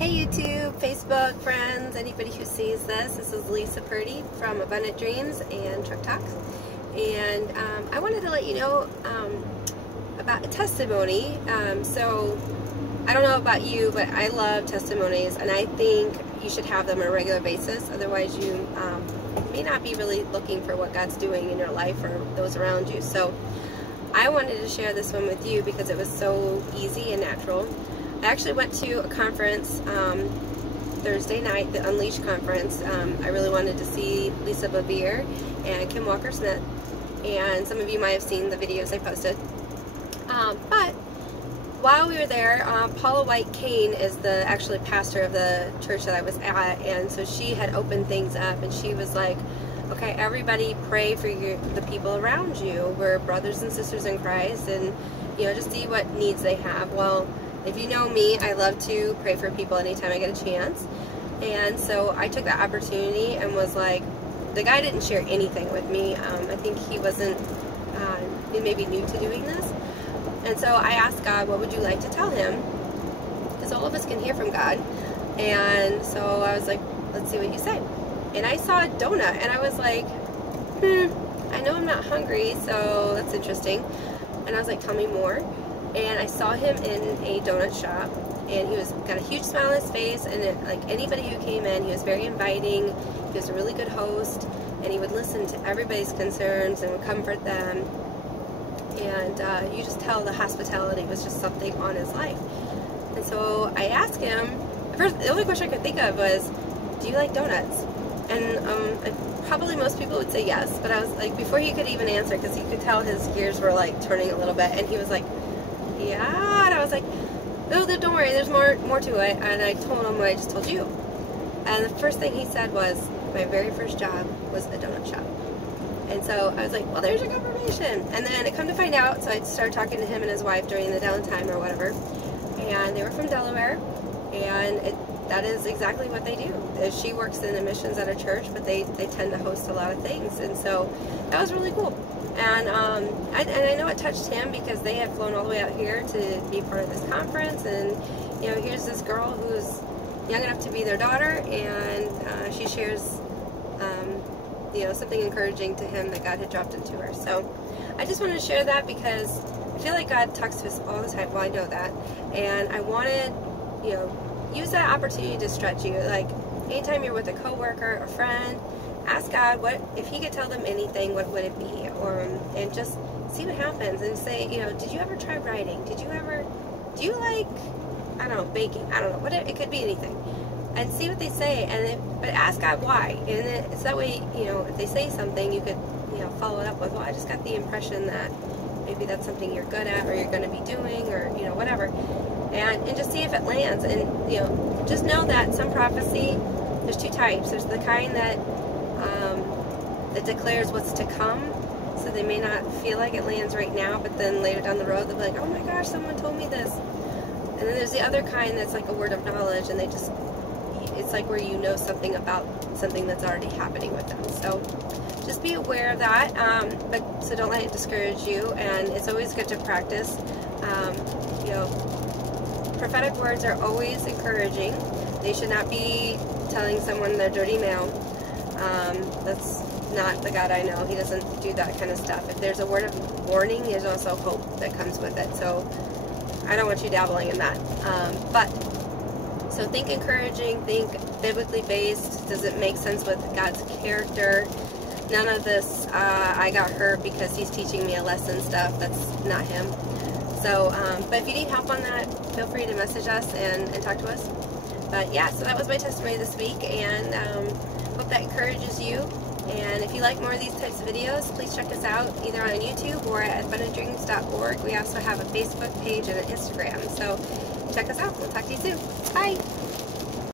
Hey YouTube, Facebook, friends, anybody who sees this. This is Lisa Purdy from Abundant Dreams and Truck Talks. And I wanted to let you know about a testimony. So I don't know about you, but I love testimonies, and I think you should have them on a regular basis. Otherwise you may not be really looking for what God's doing in your life or those around you. So I wanted to share this one with you because it was so easy and natural. I actually went to a conference Thursday night, the Unleashed conference. I really wanted to see Lisa Bevere and Kim Walker-Smith, and some of you might have seen the videos I posted. But while we were there, Paula White Kane is the actually pastor of the church that I was at, and so she had opened things up, and she was like, okay, everybody pray for the people around you. We're brothers and sisters in Christ, and just see what needs they have. Well, if you know me, I love to pray for people anytime I get a chance. And so I took that opportunity and was like, the guy didn't share anything with me. I think he wasn't, he may be new to doing this. And so I asked God, what would you like to tell him? Because all of us can hear from God. And so I was like, let's see what you say. And I saw a donut, and I was like, I know I'm not hungry, so that's interesting. And I was like, tell me more. And I saw him in a donut shop, and he got a huge smile on his face, and like anybody who came in, he was very inviting. He was a really good host, and he would listen to everybody's concerns and would comfort them. And you just tell the hospitality was just something on his life. And so I asked him, first, the only question I could think of was, do you like donuts? And probably most people would say yes, but I was like, before he could even answer, because you could tell his gears were like turning a little bit, and he was like, yeah, and I was like, no, don't worry, there's more to it. And I told him what I just told you. And the first thing he said was, my very first job was a donut shop. And so I was like, well, there's your confirmation. And then it come to find out, so I started talking to him and his wife during the downtime or whatever, and they were from Delaware, and that is exactly what they do. She works in admissions at a church, but they tend to host a lot of things, and so that was really cool. And I know it touched him because they had flown all the way out here to be part of this conference, and here's this girl who's young enough to be their daughter, and she shares something encouraging to him that God had dropped into her. So I just wanted to share that because I feel like God talks to us all the time. Well, I know that, and I wanted use that opportunity to stretch you. Like anytime you're with a coworker or friend, ask God, what if He could tell them anything, what would it be? And just see what happens, and say, did you ever try writing? Do you like, I don't know, baking? I don't know, what it could be anything. And see what they say, but ask God why. And so that way, if they say something, you could, follow it up with, well, I just got the impression that maybe that's something you're good at, or you're going to be doing, or whatever. And just see if it lands. And just know that some prophecy, there's two types. There's the kind that declares what's to come, so they may not feel like it lands right now, but then later down the road they'll be like, oh my gosh, someone told me this. And then there's the other kind that's like a word of knowledge, and it's like where something about something that's already happening with them. So just be aware of that, so don't let it discourage you, and it's always good to practice. Prophetic words are always encouraging. They should not be telling someone their dirty mail. That's not the God I know. He doesn't do that kind of stuff. If there's a word of warning, there's also hope that comes with it. So I don't want you dabbling in that. So think encouraging, think biblically based. Does it make sense with God's character? None of this, I got hurt because he's teaching me a lesson stuff. That's not him. So, but if you need help on that, feel free to message us and talk to us. But yeah, so that was my testimony this week, and hope that encourages you. And if you like more of these types of videos, please check us out either on YouTube or at abundantdreams.org. We also have a Facebook page and an Instagram. So check us out. We'll talk to you soon. Bye.